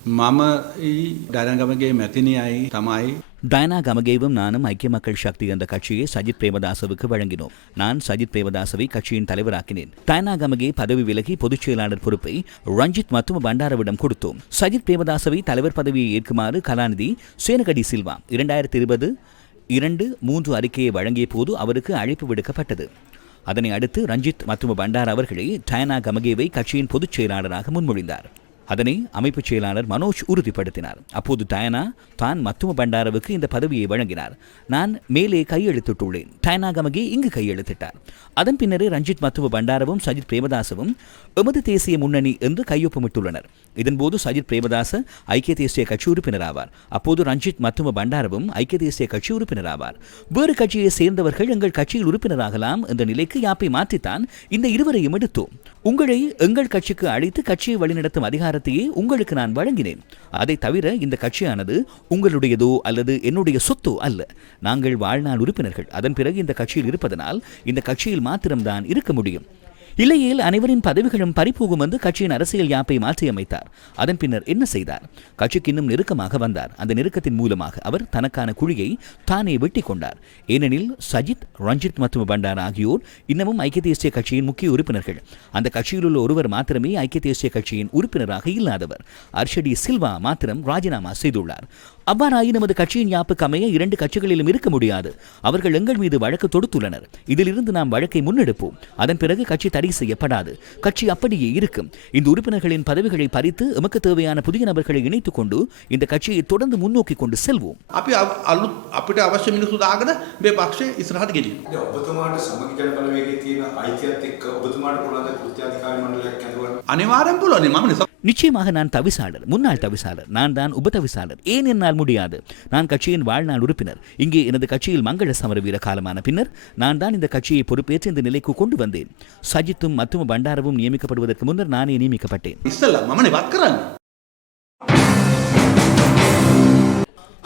මම ඩයනගමගේ මැතිනියයි තමයි டயனா கமகேவும் நானும் ஐக்கிய மக்கள் சக்தி என்ற கட்சியை சஜித் பிரேமதாசவுக்கு வழங்கினோம். நான் சஜித் பிரேமதாசவை கட்சியின் தலைவராக்கினேன். டயனா கமகே பதவி விலகி பொதுச் செயலாளர் பொறுப்பை ரஞ்சித் மற்றும் பண்டாரவிடம் கொடுத்தோம். சஜித் பிரேமதாசவை தலைவர் பதவியை ஏற்குமாறு கலாநிதி சேனகடி சில்வா 2020 2-3 அறிக்கையை வழங்கிய போது அவருக்கு அழைப்பு விடுக்கப்பட்டது. அதனை அடுத்து ரஞ்சித் மற்றும் பண்டார் அவர்களே டயனா கமகேவை கட்சியின் பொதுச் செயலாளராக முன்மொழிந்தார். அதனை அமைப்புச் செயலாளர் மனோஜ் உறுதிப்படுத்தினார். அப்போது டயனா தான் மத்தும பண்டாரவுக்கு இந்த பதவியை வழங்கினார். நான் மேலே கையெழுத்திட்டுள்ளேன். டயனா கமகே இங்கு கையெழுத்திட்டார். அதன் பின்னரே ரஞ்சித் மத்தும பண்டாரவும் சஜித் பிரேமதாசவும் எமது தேசிய முன்னணி என்று கையொப்பமிட்டுள்ளனர். இதன்போது சஜித் பிரேமதாச ஐக்கிய தேசிய கட்சி உறுப்பினர் ஆவார். அப்போது ரஞ்சித் மத்தும பண்டாரவும் ஐக்கிய தேசிய கட்சி உறுப்பினர் ஆவார். வேறு கட்சியை சேர்ந்தவர்கள் எங்கள் கட்சியில் உறுப்பினராகலாம் என்ற நிலைக்கு யாப்பை மாற்றித்தான் இந்த இருவரையும் எடுத்தோம். உங்களை எங்கள் கட்சிக்கு அழைத்து கட்சியை வழிநடத்தும் அதிகாரத்தையே உங்களுக்கு நான் வழங்கினேன். அதை தவிர இந்த கட்சியானது உங்களுடையதோ அல்லது என்னுடைய சொத்தோ அல்ல. நாங்கள் வாழ்நாள் உறுப்பினர்கள். அதன் பிறகு இந்த கட்சியில் இருப்பதனால் இந்த கட்சியில் மாத்திரம்தான் இருக்க முடியும். இல்லையேல் அனைவரின் பதவிகளும் பறிப்போகும் என்று கட்சியின் அரசியல் யாப்பை மாற்றியமைத்தார். அதன் பின்னர் என்ன செய்தார்? கட்சிக்கு இன்னும் நெருக்கமாக வந்தார். அந்த நெருக்கத்தின் மூலமாக அவர் தனக்கான குழியை தானே வெட்டி கொண்டார். ஏனெனில் சஜித், ரஞ்சித் மற்றும் பண்டார் ஆகியோர் இன்னமும் ஐக்கிய தேசிய கட்சியின் முக்கிய உறுப்பினர்கள். அந்த கட்சியில் உள்ள ஒருவர் மாத்திரமே ஐக்கிய தேசிய கட்சியின் உறுப்பினராக இல்லாதவர். அர்ஷடி சில்வா மாத்திரம் ராஜினாமா செய்துள்ளார். அவ்வாறாயின் நமது கட்சியின் யாப்புக்கு அமைய 2 கட்சிகளிலும் இருக்க முடியாது. அவர்கள் எங்கள் மீது வழக்கு தொடுத்துள்ளனர். இதிலிருந்து நாம் வழக்கை முன்னெடுப்போம். அதன் பிறகு கட்சி தடை செய்யப்படாது. கட்சி அப்படியே இருக்கும். இந்த உறுப்பினர்களின் பதவிகளை பறித்து எமக்கு தேவையான புதிய நபர்களை இணைத்துக் கொண்டு இந்த கட்சியை தொடர்ந்து முன்னோக்கி கொண்டு செல்வோம். අපිට අවශ්‍ය මිනිස්සු දාගෙන මේ පක්ෂය ඉස්සරහට ගෙනියනවා. ඔබතුමාට සමගි ජන බලවේගයේ තියෙන අයිතියත් එක්ක ඔබතුමාට පුළුවන් ද කෘත්‍යාධිකාරී මණ්ඩලයක් ඇතුළත අනිවාර්යෙන් පුළුවන්. මම நிச்சயமாக நான் தவிசாளர், முன்னாள் தவிசாளர். நான் தான் உபதவிசாளர். ஏன் என்னால் முடியாது? நான் கட்சியின் வாழ்நாள் உறுப்பினர். இங்கே எனது கட்சியில் மங்கள சமரவீர காலமான பின்னர் நான் தான் இந்த கட்சியை பொறுப்பேற்று இந்த நிலைக்கு கொண்டு வந்தேன். சஜித்தும் மற்றும் பண்டாரவும் நியமிக்கப்படுவதற்கு முன்னர் நானே நியமிக்கப்பட்டேன்.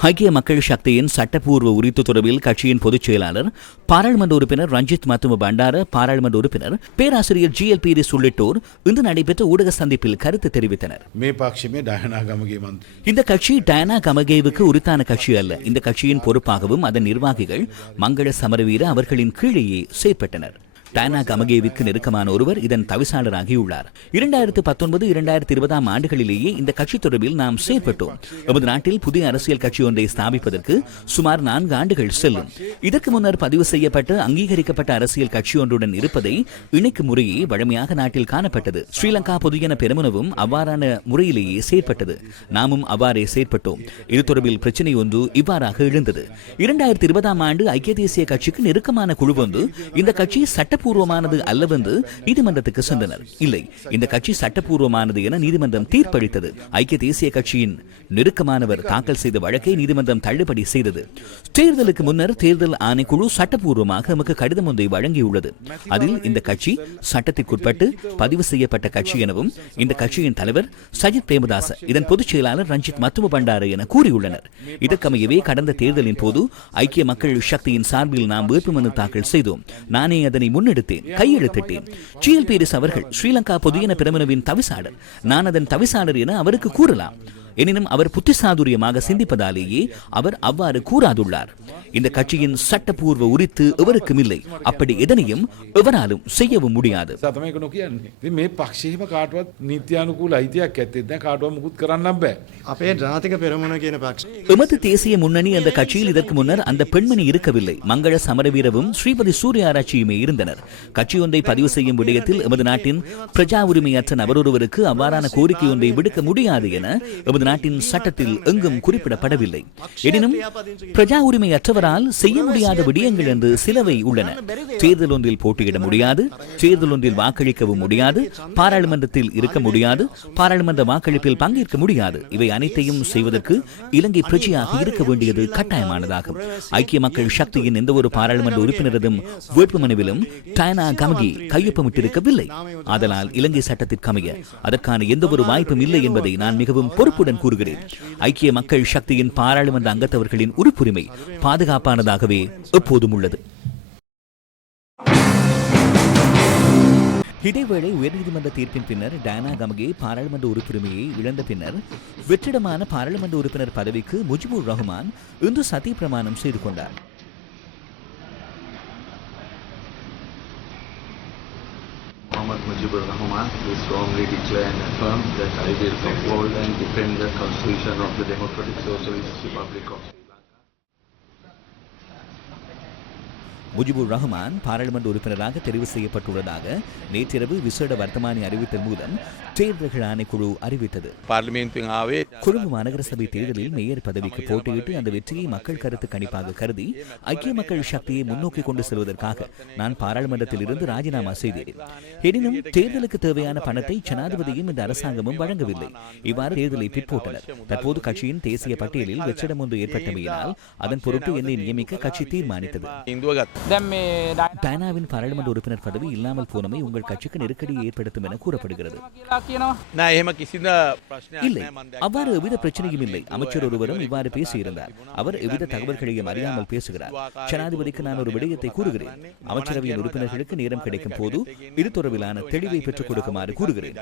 ஐக்கிய மக்கள் சக்தியின் சட்டப்பூர்வ உரித்து தொடர்பில் கட்சியின் பொதுச் செயலாளர், பாராளுமன்ற உறுப்பினர் ரஞ்சித் மற்றும் பண்டார, பாராளுமன்ற உறுப்பினர் பேராசிரியர் GL பீரிஸ் உள்ளிட்டோர் இன்று நடைபெற்ற ஊடக சந்திப்பில் கருத்து தெரிவித்தனர். இந்த கட்சி டயனா கமகேவுக்கு உரித்தான கட்சி அல்ல. இந்த கட்சியின் பொறுப்பாகவும் அதன் நிர்வாகிகள் மங்கள சமரவீர அவர்களின் கீழேயே செயற்பட்டனர். டயனா கமகேவிற்கு நெருக்கமான ஒருவர் இதன் தவிசாளராகியுள்ளார். 2019-2020 ஆண்டுகளிலேயே இந்த கட்சி தொடர்பில் நாம் செயற்பட்டோம். நமது நாட்டில் புதிய அரசியல் கட்சி ஒன்றை ஸ்தாபிப்பதற்கு சுமார் 4 ஆண்டுகள் செல்லும். இதற்கு முன்னர் பதிவு செய்யப்பட்டு அங்கீகரிக்கப்பட்ட அரசியல் கட்சி ஒன்றுடன் இருப்பதை இணைக்கும் முறையே வழமையாக நாட்டில் காணப்பட்டது. ஸ்ரீலங்கா பொதுஜன பெரமுனவும் அவ்வாறான முறையிலேயே செயற்பட்டது. நாமும் அவ்வாறே செயற்பட்டோம். இது தொடர்பில் பிரச்சனை ஒன்று இவ்வாறாக எழுந்தது. 2020 ஆண்டு ஐக்கிய தேசிய கட்சிக்கு நெருக்கமான குழு ஒன்று இந்த கட்சி சட்டப்பூர்வமானது அல்லவென்று நீதிமன்றத்துக்கு சென்றனர். இல்லை, இந்த கட்சி சட்டப்பூர்வமானது என நீதிமன்றம் தீர்ப்பளித்தது. ஐக்கிய தேசிய கட்சியின் நெருக்கமானவர் தாக்கல் செய்த வழக்கை நீதிமன்றம் தள்ளுபடி செய்தது. தேர்தலுக்கு முன்னர் தேர்தல் ஆணைக்குழு சட்டப்பூர்வமாக நமக்கு கடிதம் ஒன்றை வழங்கியுள்ளது. அதில் இந்த கட்சி சட்டத்திற்குட்பட்டு பதிவு செய்யப்பட்ட கட்சி எனவும் இந்த கட்சியின் தலைவர் சஜித் பிரேமதாச, இதன் பொதுச் செயலாளர் ரஞ்சித் மத்தும பண்டார என கூறியுள்ளனர். இதற்கமையவே கடந்த தேர்தலின் போது ஐக்கிய மக்கள் சக்தியின் சார்பில் நாம் வேட்புமனு தாக்கல் செய்தோம். நானே அதனை முன்னெடுத்தேன், கையெழுத்திட்டேன். GL பீரிஸ் அவர்கள் ஸ்ரீலங்கா பொதுஜன பெரமுனவின் தவிசாளர். நான் அதன் தவிசாளர் என அவருக்கு கூறலாம். எனினும் அவர் புத்திசாதுரியமாக சிந்திப்பதாலேயே அவர் அவ்வாறு கூறாதுள்ளார். இந்த கட்சியின் சட்டப்பூர்வ உரித்து எவருக்கும் இல்லை. அப்படி எதனையும் எவராலும் செய்யவும் முடியாது. எமது தேசிய முன்னணி என்ற கட்சியில் இதற்கு முன்னர் அந்த பெண்மணி இருக்கவில்லை. மங்கள சமரவீரவும் ஸ்ரீபதி சூர்யாராட்சியுமே இருந்தனர். கட்சி ஒன்றை பதிவு செய்யும் விடயத்தில் எமது நாட்டின் பிரஜா உரிமையற்ற நபரொருவருக்கு அவ்வாறான கோரிக்கை ஒன்றை விடுக்க முடியாது என எமது நாட்டின் சட்டத்தில் எங்கும் குறிப்பிடப்படவில்லை. எனினும் பிரஜா உரிமையற்றவரால் செய்ய முடியாத விடயங்கள் என்று சிலவை உள்ளன. தேர்தல் ஒன்றில் போட்டியிட முடியாது, தேர்தல் ஒன்றில் வாக்களிக்கவும் முடியாது, பாராளுமன்றத்தில் இருக்க முடியாது, பாராளுமன்ற வாக்களிப்பில் பங்கேற்க முடியாது. இவை அனைத்தையும் செய்வதற்கு இலங்கை பிரஜையாக இருக்க வேண்டியது கட்டாயமானதாகும். ஐக்கிய மக்கள் சக்தியின் எந்த ஒரு பாராளுமன்ற உறுப்பினரதும் வேட்புமனுவிலும் டயனா கமகே கையொப்பமிட்டிருக்கவில்லை. ஆதலால் இலங்கை சட்டத்திற்கமைய அதற்கான எந்த ஒரு வாய்ப்பும் இல்லை என்பதை நான் மிகவும் பொறுப்புடன் கூறுகிறேன். ஐக்கிய மக்கள் சக்தியின் பாராளுமன்ற அங்கத்தவர்களின் உறுப்புரிமை பாதுகாப்பானதாகவே எப்போதும் உள்ளது. இதேவேளை உயர்நீதிமன்ற தீர்ப்பின் பின்னர் டயானா கமகே பாராளுமன்ற உறுப்பினரையை இழந்த பின்னர் வெற்றிடமான பாராளுமன்ற உறுப்பினர் பதவிக்கு முஜிபுர் ரஹ்மான் இன்று சத்திய பிரமாணம் செய்து கொண்டார். Muhammad Mujibur Rahman do strongly declare and affirm that I will uphold and defend the Constitution of the Democratic Socialist Republic of Sri Lanka. Mujibur Rahman பாராளுமன்ற உறுப்பினராக தெரிவு செய்யப்பட்டுள்ளதாக நேற்றிரவு விசேட வர்த்தமானி அறிவித்தல் மூலம் தேர்தல்கள் ஆணைக்குழு அறிவித்தது. கொழும்பு மாநகர சபை தேர்தலில் மேயர் பதவிக்கு போட்டியிட்டு அந்த வெற்றியை மக்கள் கருத்து கணிப்பாக கருதி ஐக்கிய மக்கள் சக்தியை முன்னோக்கி கொண்டு செல்வதற்காக நான் பாராளுமன்றத்தில் இருந்து ராஜினாமா செய்தேன். எனினும் தேர்தலுக்கு தேவையான பணத்தை ஜனாதிபதியும் இந்த அரசாங்கமும் வழங்கவில்லை. இவ்வாறு தேர்தலை பிற்போட்டனர். தற்போது கட்சியின் தேசிய பட்டியலில் வெற்றிடம் ஒன்று ஏற்பட்டமையினால் அதன் பொருட்டு என்னை நியமிக்க கட்சி தீர்மானித்தது. டயானாவின் பாராளுமன்ற உறுப்பினர் பதவி இல்லாமல் போனமை உங்கள் கட்சிக்கு நெருக்கடியை ஏற்படுத்தும் என கூறப்படுகிறது. இல்லை, அவ்வாறு எவ்வித பிரச்சனையும் இல்லை. அமைச்சர் ஒருவரும் இவ்வாறு பேசியிருந்தார். அவர் எவ்வித தகவல்களையும் அறியாமல் பேசுகிறார். ஜனாதிபதிக்கு நான் ஒரு விடயத்தை கூறுகிறேன். அமைச்சரவையின் உறுப்பினர்களுக்கு நேரம் கிடைக்கும் போது இது தொடர்பிலான தெளிவை பெற்றுக் கொடுக்குமாறு கூறுகிறேன்.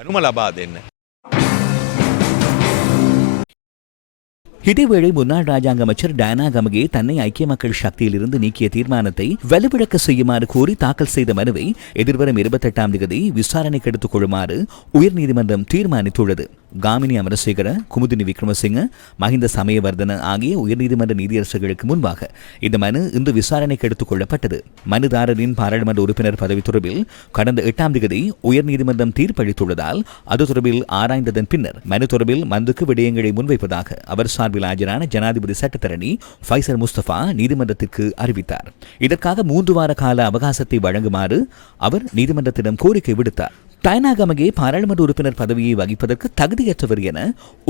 இதேவேளை முன்னாள் ராஜாங்க அமைச்சர் டயானா கமகே தன்னை ஐக்கிய மக்கள் சக்தியில் இருந்து நீக்கிய தீர்மானத்தை வலுவிழக்க செய்யுமாறு கோரி தாக்கல் செய்த மனுவை எதிர்வரும் 28ஆம் தேதி விசாரணைக்கு எடுத்துக் கொள்ளுமாறு உயர்நீதிமன்றம் தீர்மானித்துள்ளது. காமினி அமரசேகர, குமுதினி விக்ரமசிங்க, மஹிந்த சமயவர்தன ஆகிய உயர்நீதிமன்ற நீதியரசர்களுக்கு முன்பாக இந்த மனு இன்று விசாரணைக்கு எடுத்துக் கொள்ளப்பட்டது. மனுதாரரின் பாராளுமன்ற உறுப்பினர் பதவி தொடர்பில் கடந்த 8ஆம் தேதி உயர்நீதிமன்றம் தீர்ப்பளித்துள்ளதால் அது தொடர்பில் ஆராய்ந்ததன் பின்னர் மனு தொடர்பில் மனுக்கு விடயங்களை முன்வைப்பதாக அவர் சார்பில் ஆஜரான ஜனாதிபதி சட்டத்தரணி ஃபைசல் முஸ்தபா நீதிமன்றத்திற்கு அறிவித்தார். இதற்காக 3 வார கால அவகாசத்தை வழங்குமாறு அவர் நீதிமன்றத்திடம் கோரிக்கை விடுத்தார். டயானா கமகே பாராளுமன்ற உறுப்பினர் பதவியை வகிப்பதற்கு தகுதியற்றவர் என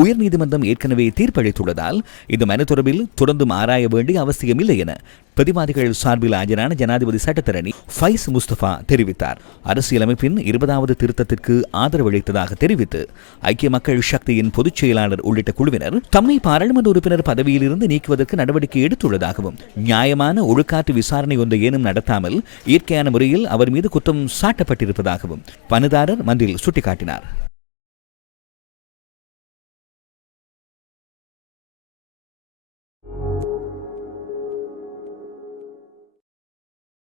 உயர்நீதிமன்றம் ஏற்கனவே தீர்ப்பளித்துள்ளதால் இந்த மனு தொடர்பில் தொடர்ந்தும் ஆராய வேண்டிய அவசியமில்லை என பிரதிவாதிகள் சார்பில் ஆஜரான ஜனாதிபதி சட்டத்தரணி ஃபைஸ் முஸ்தபா தெரிவித்தார். அரசியலமைப்பின் 20வது திருத்தத்திற்கு ஆதரவு அளித்ததாக தெரிவித்து ஐக்கிய மக்கள் சக்தியின் பொதுச் செயலாளர் உள்ளிட்ட குழுவினர் தம்மை பாராளுமன்ற உறுப்பினர் பதவியில் இருந்து நீக்குவதற்கு நடவடிக்கை எடுத்துள்ளதாகவும் நியாயமான ஒழுக்காற்று விசாரணை ஒன்றை ஏனும் நடத்தாமல் இயற்கையான முறையில் அவர் மீது குற்றம் சாட்டப்பட்டிருப்பதாகவும் மனுதாரர் மன்றில் சுட்டிக்காட்டினார்.